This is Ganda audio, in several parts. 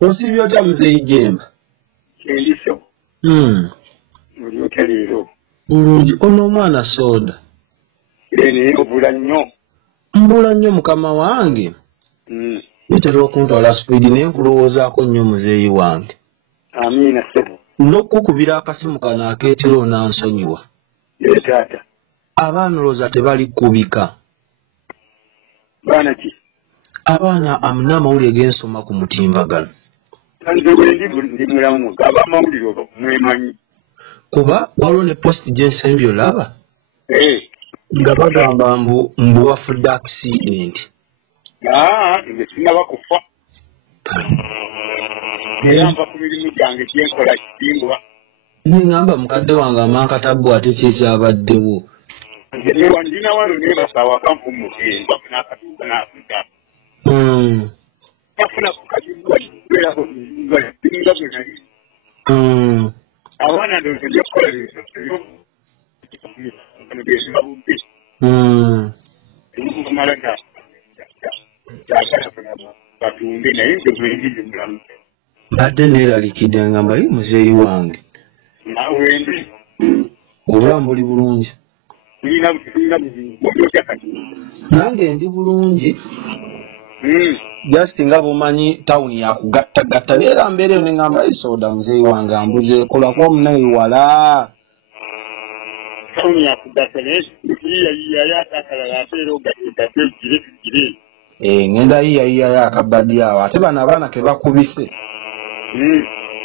Osibyo ta muzeyi Jemba. Kendiso. Mulio kaliro. Bulungi ono omwana soda. Ene obula nnyo. Mbula nnyo mukama wange. Bitera okuntwala speed ne nkulowoozaako nnyo muzeeyi wange. Amina sebo. N'okukubira akasimu kano ak'ekiro n'ansonyiwa. Taata. Abaana olowooza tebali kubika. Baana ki? Abaana amuna amawulire g'ensoma ku mutimbagano. Ndi mulamu abamawulire oba mwemanyi. Kuba waliwo ne post gy'ensembye olaba? Nga bagamba mbu wafudde accident. Nge sinaba kufa. Era nva ku mirimu gyange gyenkola kitimbwa. Nengamba mukadde wange amankatabbu ate kyekyabaddewo. Ndina wano nebasawa kanfumuke bafuna akatuuka n'afudda. Bafuna ku katiibwa kibeerako nga bwe nali. Abaana ndowooza nja kukola ebyo bubbi. Mala batunde naye nze bwendi mulamu. Mbadde neeralikidde ngamba ye muzeeyi wange. Naawe ndi. Obulamu buli bulungi. Nange ndi bulungi. Just nga bumanyi tawuni yakugattagatta neera mbeera eyo neŋŋamba isoda muzeeyi wange ambuze kolako omunayi wala. Tawuni yakugatta naye yiyayiyayo akakalala ate era ogatte ekire. Ngenda yiyayiyayo akabaddi awo ate bano abaana ke bakubise.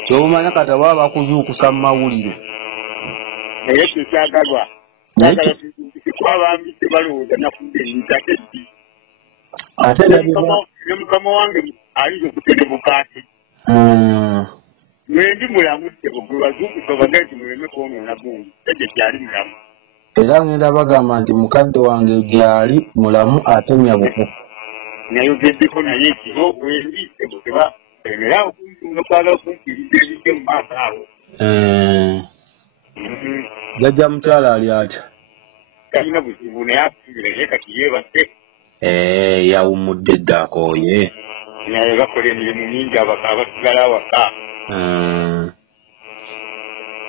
Kyobumanya kati baba bakuzuukusa mu mawulire. Naye tekyagalwa. Abambi tebalowooza nafudde ntate ddi. Ate ne mukama wange ayinza okuterebuka ate. Mwe ndi mulamu gwe bazuukusa bagaye nti muleme kwonoona gundi egye gyali mulamu. Era ngenda bagamba nti mukadde wange gyali mulamu ate nyabuku. Nayogeddeko naye ekiro wendi teba era okuntunga kwagala okumpiriza ebijje mu maaso awo. Jjajja mukyala ali atya? Talina buzibu naye atusubire naye kati yeebase. Yawummudde dda akooye. Naye bakola emirimu mingi abaka abasigala awaka.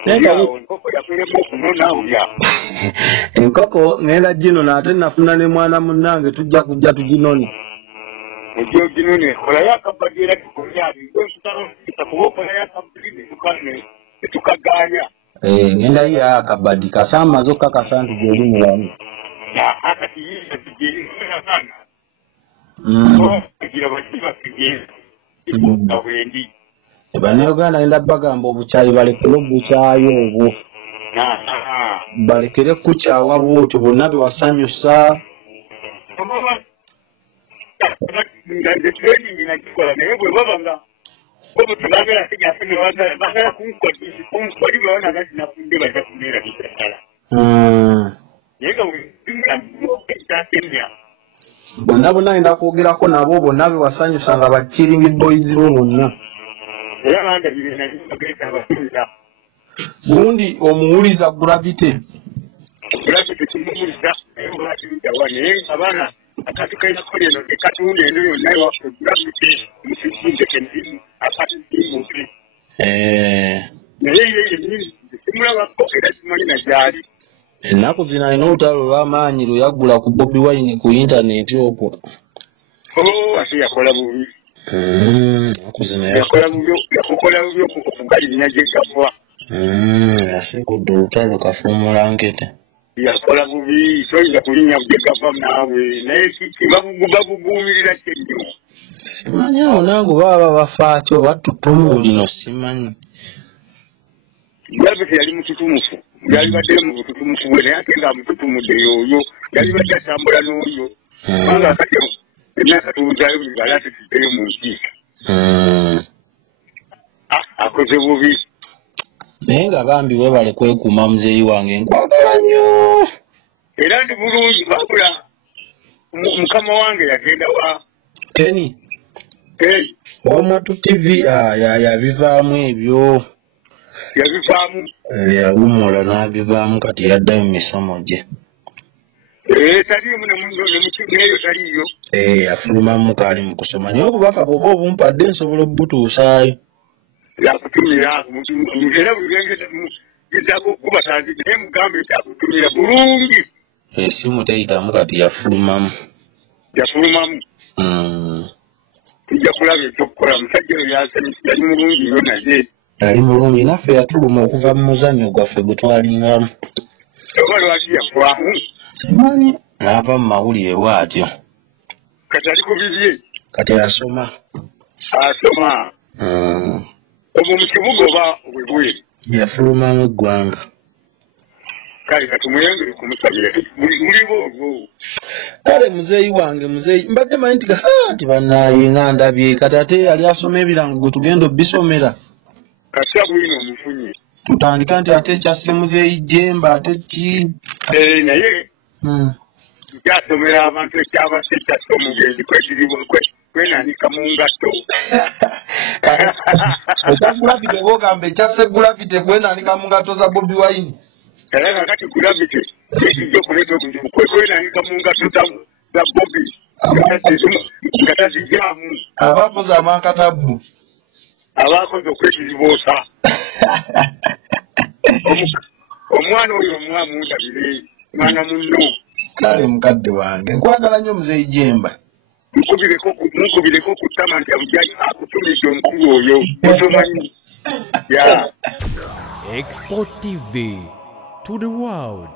Enkoko yakolemu okunona olya. Enkoko ngenda ginona ate nafuna ne mwana munnange tujja kujja tuginone. Ojja oginone kolayo akabadde era tukolyabi kuba okolayo akabadde netukagaanya. Ngenda yo akabaddi kasamba zokka kasa nti gyoli mulamu. Akati yinza tugeri abaana. Kugira bakiba kugenda bwendi. Bannayuganda ngenda bagamba obukyayi balekere obukyayi obwo. Balekere kukyawa bwotyo bonna bewasanyusa. Nze training nakikola naye bwe baba nga bwe tubagala sigase ne bagala kunkoli baona nga sinafudde bajja kuneera bikyakala. Naye nga bonna bonna ngenda kwogerako nabo bonna bewasanyusa nga bakiringi boys bo bonna. Era banda bibina bagenda abasinza. Gundi omuwuliza gravity. Gravity kimuwuliza naye olwakiriza naye abaana akati kaina koleno ekatunde eno yonna ewaffe gravity musikinze kendimu akatimuke. Naye ye simulabako era simanyi na gyali. Ennaku zino alina olutalo lw'amaanyi lwe yaggula ku Bobi Wine ku intaneti okwo. Ate yakola bubi. Yakola bubi okugalinnya gyegava. Yasekudde olutalo kafuumula nkete. Yakola bubi toyinza kulinnya gyegava naawe naye babuguumirira kyenyo. Simanyi awo nange baba bafaakyo battutumu lino simanyi. Gravity yali mututumufu. Yali badde mu bututumufu bwe naye ate nga mututumudde y'oyo yali badde atambula n'oyo. Kubanga kati emyaka tuwuzaayo buli bala tutuddeyo mu nkiika. Akoze bubi. Naye nga bambi weebale kwekuuma muzeeyi wange nkwagala nnyo. Era ndi bulungi wabula mukama wange yagenda wa Keni. Omatu TV yabivaamu ebyo. Yabivaamu. Yawummula n'abivaamu kati yaddayo mu misomo gye. Taliyo muna mundu neyo taliyo. Afuluma mukali mukusoma nyo kubaka bwoba obumpadde nsobola obutuusaayo. Yakutumira era bulengeta gizako kuba tazi naye mugambe yakutumira bulungi. Esimu teyitamu kati yafulumamu. Tujja kulaba ekyokukola musajja oyo yasanyusa yali mulungi nnyo naye. Yali mulungi naffe yatuluma okuva mu muzannyo gwaffe gwe twalingamu. Oba lwaki yafaamu? Simanyi n'ava mu mawulire bw'atyo. Kati ali ku bibye. Kati asoma. Omwo mu kibuga oba bwebweru. Yafulumamu eggwanga. Kale katumuyambire kumusabira muliwo olwo. Kale muzeeyi wange mbadde manyi nti bannaye nga ndabye kati ate yali asoma ebirango gwe tugenda obbisomera. Kasa bwino omufunye. Tutandika nti ate ekyasse muzeeyi Jemba ate ki? Naye kyasomera abantu ekyabase kyasse omugenzi kwenanika mu ngatto. Ekyagulafite bwogamba ekyasse gulafite kwenanika mu ngatto za Bobi Wine. Era kakati gulafite ekijja okuleeta obuzibu kwenanika mu ngatto za Bobi nga tazijjaamu. Abakoze amankatabu. Abakoze okwekiriboosa. Omwana oyo omwamundabire mwana munno. Kale mukadde wange nkwagala nnyo muzeeyi Jemba. Mukubireko ku ttama nti abujjaji akutumidde omukulu oyo otomanyi. Export TV to the world.